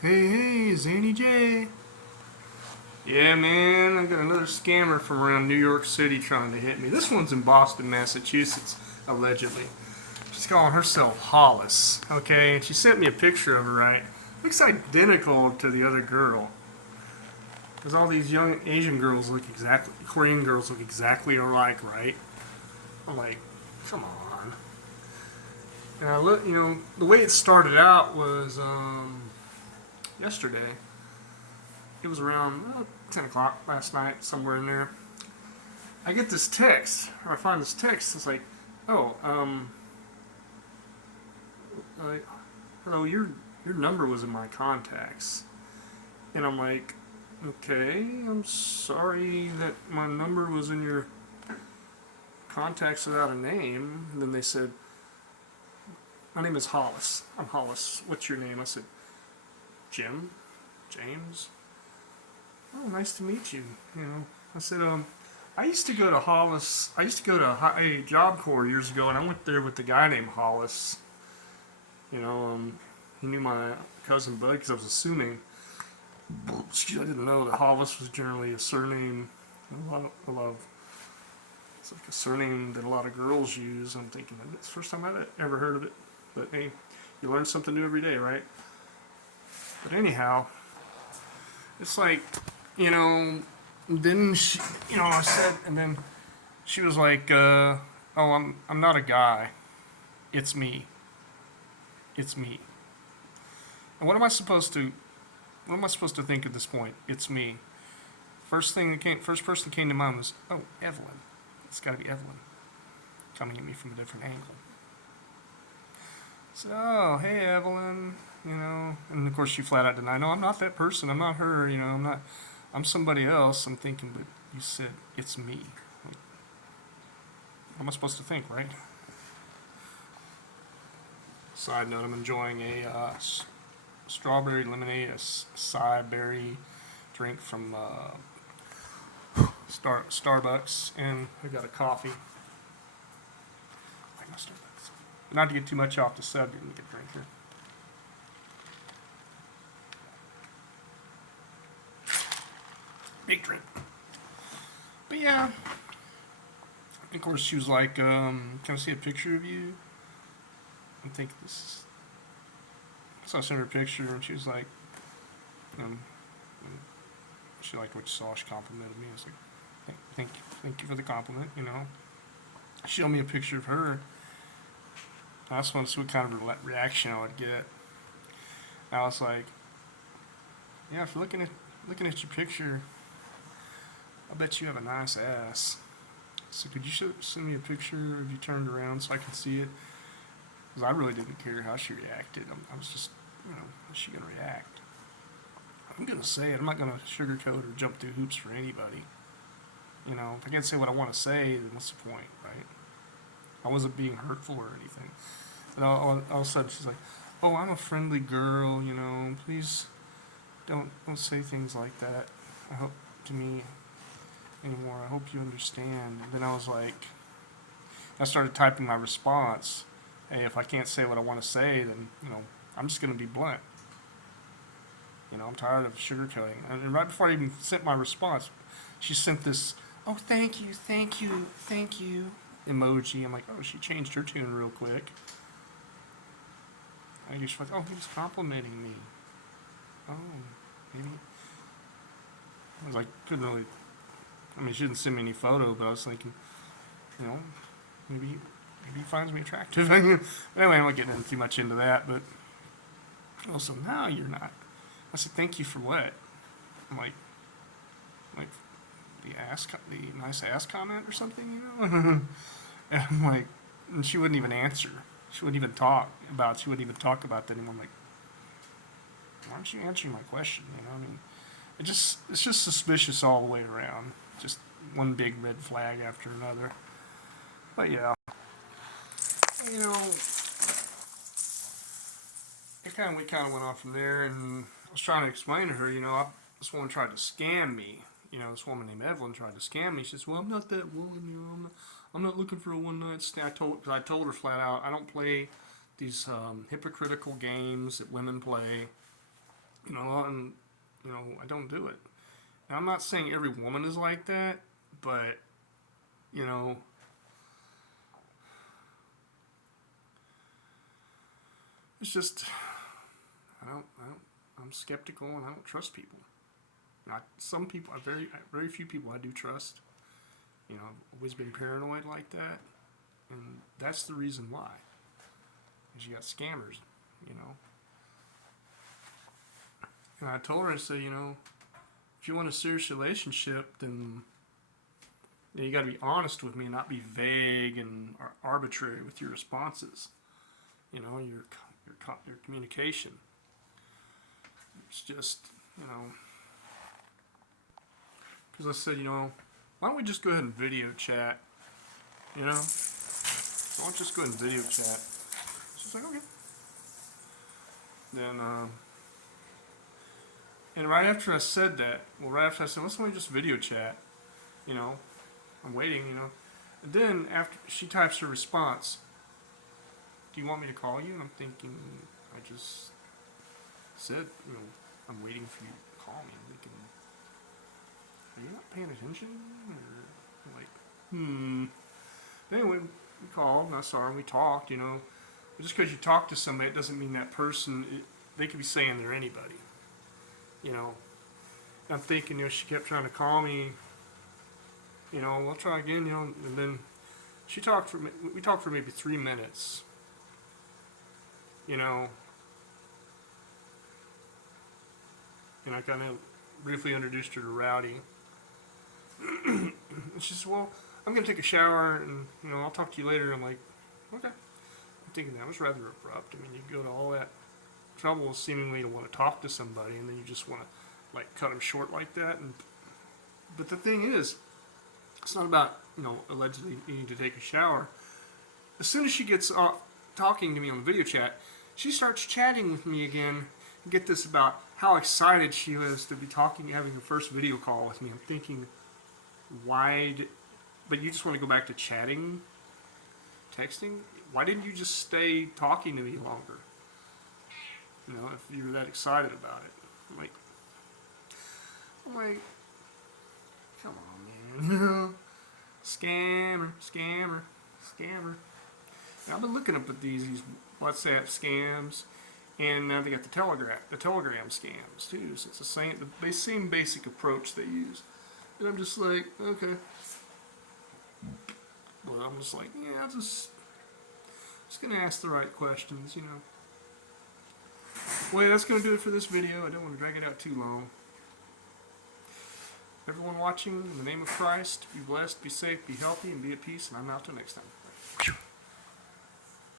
Hey, Zanny J. Yeah, man, I got another scammer from around New York City trying to hit me. This one's in Boston, Massachusetts, allegedly. She's calling herself Hollis, okay? And she sent me a picture of her, right? Looks identical to the other girl. Because all these young Asian girls look exactly, Korean girls look exactly alike, right? I'm like, come on. And I look, the way it started out was yesterday. It was around 10 o'clock last night, somewhere in there. I get this text, or I find this text. It's like, oh, uh, hello, your number was in my contacts, and I'm like, okay, I'm sorry that my number was in your contacts without a name. And then they said, my name is Hollis. I'm Hollis. What's your name? I said, Jim, James. Oh, nice to meet you. I said, I used to go to Hollis. I used to go to a Job Corps years ago, and I went there with a guy named Hollis. You know, he knew my cousin Bud because I was assuming. I didn't know that Hollis was generally a surname. A lot of it's like a surname that a lot of girls use. I'm thinking it's the first time I've ever heard of it. But hey, you learn something new every day, right? But anyhow, it's like, you know, then she, I said, and then she was like, "Oh, I'm not a guy. It's me. It's me." And what am I supposed to think at this point? It's me. First person that came to mind was, oh, Evelyn. It's got to be Evelyn coming at me from a different angle. So, oh, hey, Evelyn. And of course she flat out denied, no, I'm not that person. I'm not her. I'm not. I'm somebody else. I'm thinking, but you said it's me. Like, what am I supposed to think, right? Side note: I'm enjoying a strawberry lemonade, a acai berry drink from Starbucks, and I got a coffee. I like my Starbucks. Not to get too much off the subject, and get a drink here. Big drink. But yeah, of course she was like, "Can I see a picture of you?" I'm thinking this is. So I sent her a picture, and she was like, um, she liked what she saw. She complimented me. I was like, thank you for the compliment. She showed me a picture of her. I just wanted to see what kind of reaction I would get. I was like, yeah, if you're looking at your picture, I bet you have a nice ass. So could you send me a picture of you turned around so I can see it? Because I really didn't care how she reacted. I was just, how's she gonna react? I'm gonna say it. I'm not gonna sugarcoat or jump through hoops for anybody. If I can't say what I want to say, then what's the point, right? I wasn't being hurtful or anything. And all of a sudden she's like, "Oh, I'm a friendly girl. Please don't say things like that. I hope to me anymore. I hope you understand." And then I was like, I started typing my response. Hey, if I can't say what I want to say, then I'm just gonna be blunt. I'm tired of sugarcoating. And right before I even sent my response, she sent this, "Oh, thank you" emoji. I'm like, oh, she changed her tune real quick. I just like, oh, he was complimenting me. Oh, maybe. I was like, couldn't really. I mean, she didn't send me any photo, but I was thinking, you know, maybe he finds me attractive. Anyway, I'm not getting too much into that, but also, no, you're not. I said, thank you for what? I'm like the nice ass comment or something, And I'm like, and she wouldn't even answer. She wouldn't even talk about. She wouldn't even talk about that anymore. I'm like, why aren't you answering my question? I mean, it's just suspicious all the way around. Just one big red flag after another. But yeah, you know, we kind of went on from there, and I was trying to explain to her, this woman tried to scam me. This woman named Evelyn tried to scam me. She says, "Well, I'm not that woman. I'm not looking for a one night stand." I told her flat out, I don't play these hypocritical games that women play. You know, and you know, I don't do it. Now, I'm not saying every woman is like that, but you know, it's just I'm skeptical and I don't trust people. Not some people, very few people I do trust. You know, I've always been paranoid like that, and that's the reason why. Because you got scammers, you know. And I told her, I said, you know, if you want a serious relationship, then you got to be honest with me and not be vague and arbitrary with your responses. You know, your communication. It's just, you know, because I said, you know, why don't we just go ahead and video chat? You know, why don't we just go ahead and video chat? She's like, okay. Then, and right after I said that, right after I said, let's just video chat, you know, I'm waiting, you know. And then after she types her response, do you want me to call you? And I'm thinking, I just said, you know, I'm waiting for you to call me. I'm thinking, are you not paying attention? Or like, Anyway, we called and I saw her and we talked, you know. But just because you talk to somebody, it doesn't mean that person, they could be saying they're anybody, you know. And I'm thinking, you know, she kept trying to call me, you know, I'll try again, you know, and then we talked for maybe 3 minutes, you know. And I kind of briefly introduced her to Rowdy. And she said, well, I'm going to take a shower and, you know, I'll talk to you later. I'm like, okay. I'm thinking that was rather abrupt. I mean, you go to all that trouble seemingly to want to talk to somebody and then you just want to, like, cut them short like that. But the thing is, it's not about, you know, allegedly needing to take a shower. As soon as she gets off talking to me on the video chat, she starts chatting with me again. Get this about how excited she was to be talking, having her first video call with me. I'm thinking, but you just want to go back to chatting, texting? Why didn't you just stay talking to me longer? You know, if you were that excited about it. I'm like, come on, man. Scammer. And I've been looking up at these WhatsApp scams. And now they got the Telegram scams too. So it's the same basic approach they use. And I'm just like, okay. Well, I'm just like, yeah, just gonna ask the right questions, you know. Well, that's gonna do it for this video. I don't want to drag it out too long. Everyone watching, in the name of Christ, be blessed, be safe, be healthy, and be at peace. And I'm out till next time.